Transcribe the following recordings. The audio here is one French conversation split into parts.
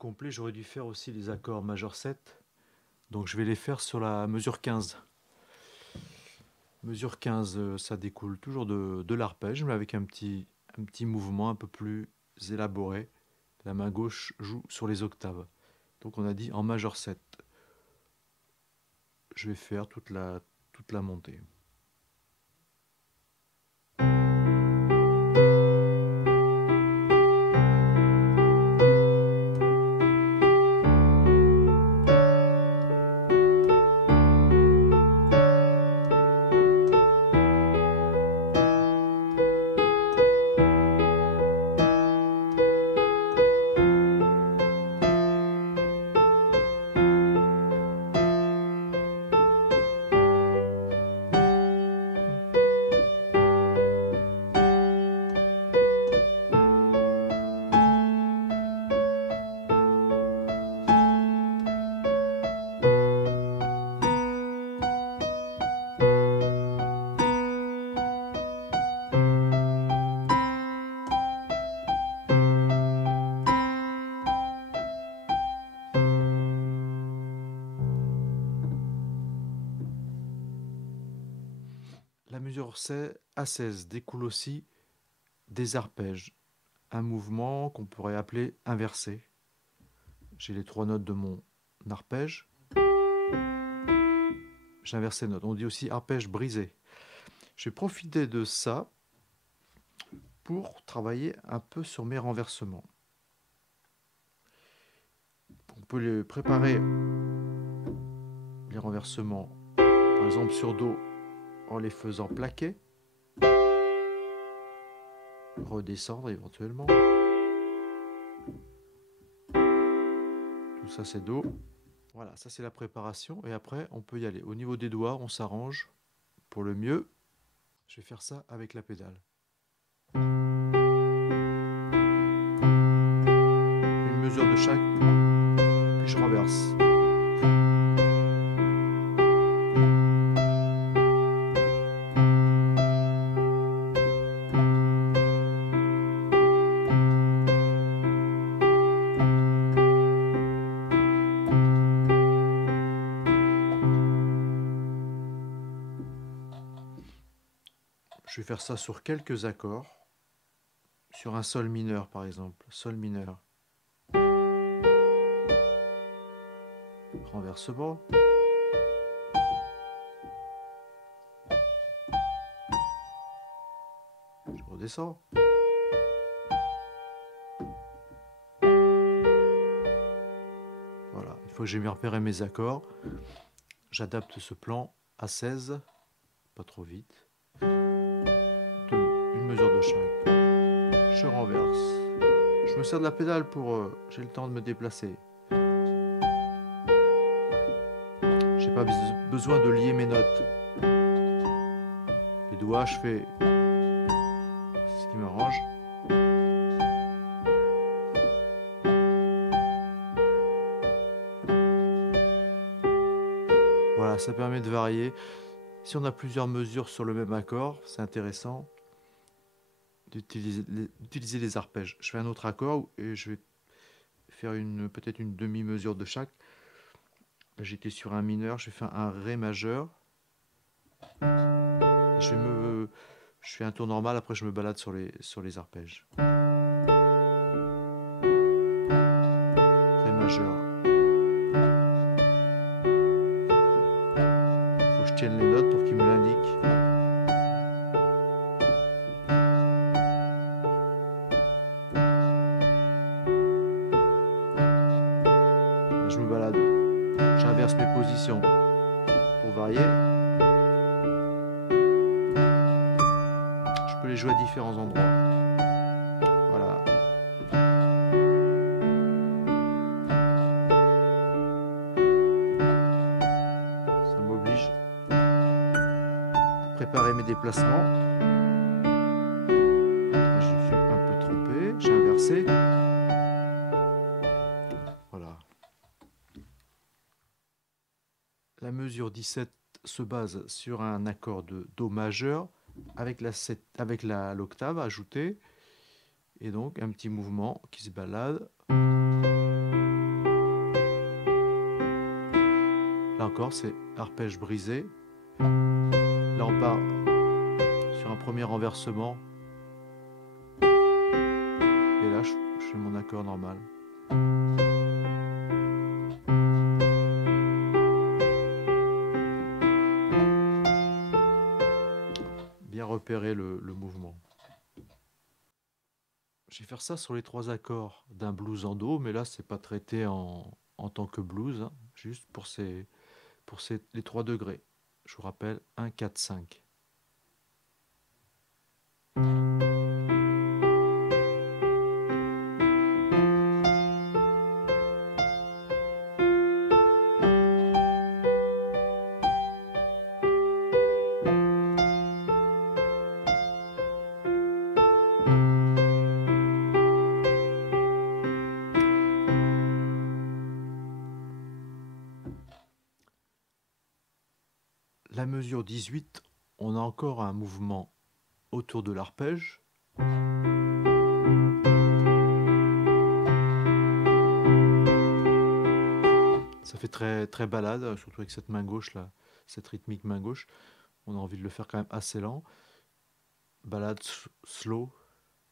complet, j'aurais dû faire aussi les accords majeur 7. Donc je vais les faire sur la mesure 15. Mesure 15, ça découle toujours de l'arpège, mais avec un petit mouvement un peu plus élaboré. La main gauche joue sur les octaves. Donc on a dit en majeur 7. Je vais faire toute la montée. La mesure A16 découle aussi des arpèges, un mouvement qu'on pourrait appeler inversé. J'ai les 3 notes de mon arpège, j'inverse ces notes. On dit aussi arpège brisé. Je vais profiter de ça pour travailler un peu sur mes renversements. On peut les préparer, les renversements, par exemple sur Do, en les faisant plaquer, redescendre éventuellement. Tout ça c'est Do. Voilà, ça c'est la préparation. Et après, on peut y aller. Au niveau des doigts, on s'arrange pour le mieux. Je vais faire ça avec la pédale. Une mesure de chaque, puis je renverse. Je vais faire ça sur quelques accords. Sur un sol mineur par exemple. Sol mineur. Renversement. Je redescends. Voilà, une fois que j'ai bien repéré mes accords, j'adapte ce plan à 16, pas trop vite. Une mesure de chaque. Je renverse. Je me sers de la pédale pour... j'ai le temps de me déplacer. J'ai pas besoin de lier mes notes. Les doigts, je fais ce qui m'arrange. Voilà, ça permet de varier. Si on a plusieurs mesures sur le même accord, c'est intéressant d'utiliser les arpèges. Je fais un autre accord et je vais faire peut-être une demi-mesure de chaque. J'étais sur un mineur, je vais faire un Ré majeur. Je fais un tour normal, après je me balade sur les arpèges. Ré majeur. Il faut que je tienne les notes pour qu'ils me l'indiquent. Je me balade. J'inverse mes positions pour varier. Je peux les jouer à différents endroits. Voilà. Ça m'oblige à préparer mes déplacements. Je suis un peu trompé, j'ai inversé. Voilà. La mesure 17 se base sur un accord de Do majeur avec l'octave ajoutée et donc un petit mouvement qui se balade. Là encore, c'est arpège brisé. Là, on part sur un premier renversement. Et là, je fais mon accord normal. Bien repérer le mouvement. Je vais faire ça sur les 3 accords d'un blues en do, mais là, c'est pas traité en tant que blues, hein, juste pour les 3 degrés. Je vous rappelle, 1, 4, 5. La mesure 18, on a encore un mouvement autour de l'arpège. Ça fait très, très balade, surtout avec cette main gauche là, cette rythmique main gauche. On a envie de le faire quand même assez lent. Balade slow,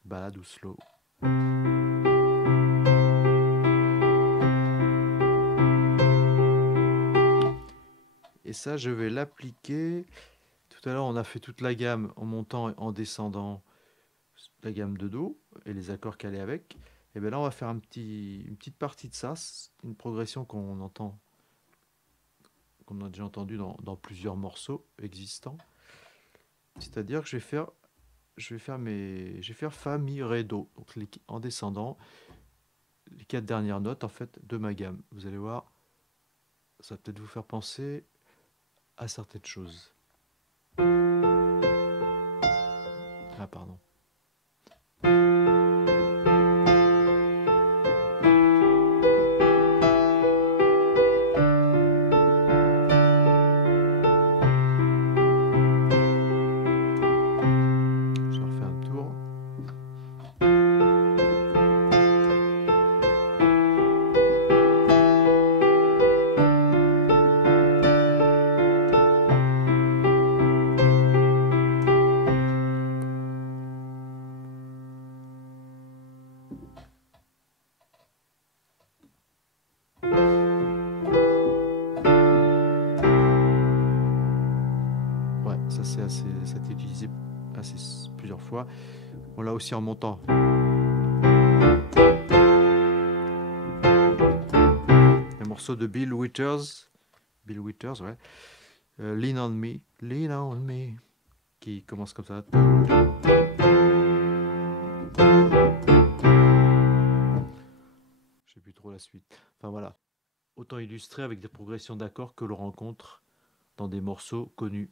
balade ou slow. Et ça, je vais l'appliquer. Tout à l'heure, on a fait toute la gamme en montant et en descendant la gamme de Do et les accords qu'elle est avec. Et bien là, on va faire une petite partie de ça, une progression qu'on entend, qu'on a déjà entendu dans plusieurs morceaux existants. C'est-à-dire que je vais faire Fa, Mi, Ré, Do, donc en descendant les 4 dernières notes en fait de ma gamme. Vous allez voir, ça va peut-être vous faire penser à certaines choses. Ah pardon. Je refais un tour. Ouais, ça c'est assez, ça a été utilisé plusieurs fois. On l'a aussi en montant. Un morceau de Bill Withers, ouais. Lean on Me, qui commence comme ça. Je sais plus trop la suite. Enfin voilà, autant illustrer avec des progressions d'accords que l'on rencontre dans des morceaux connus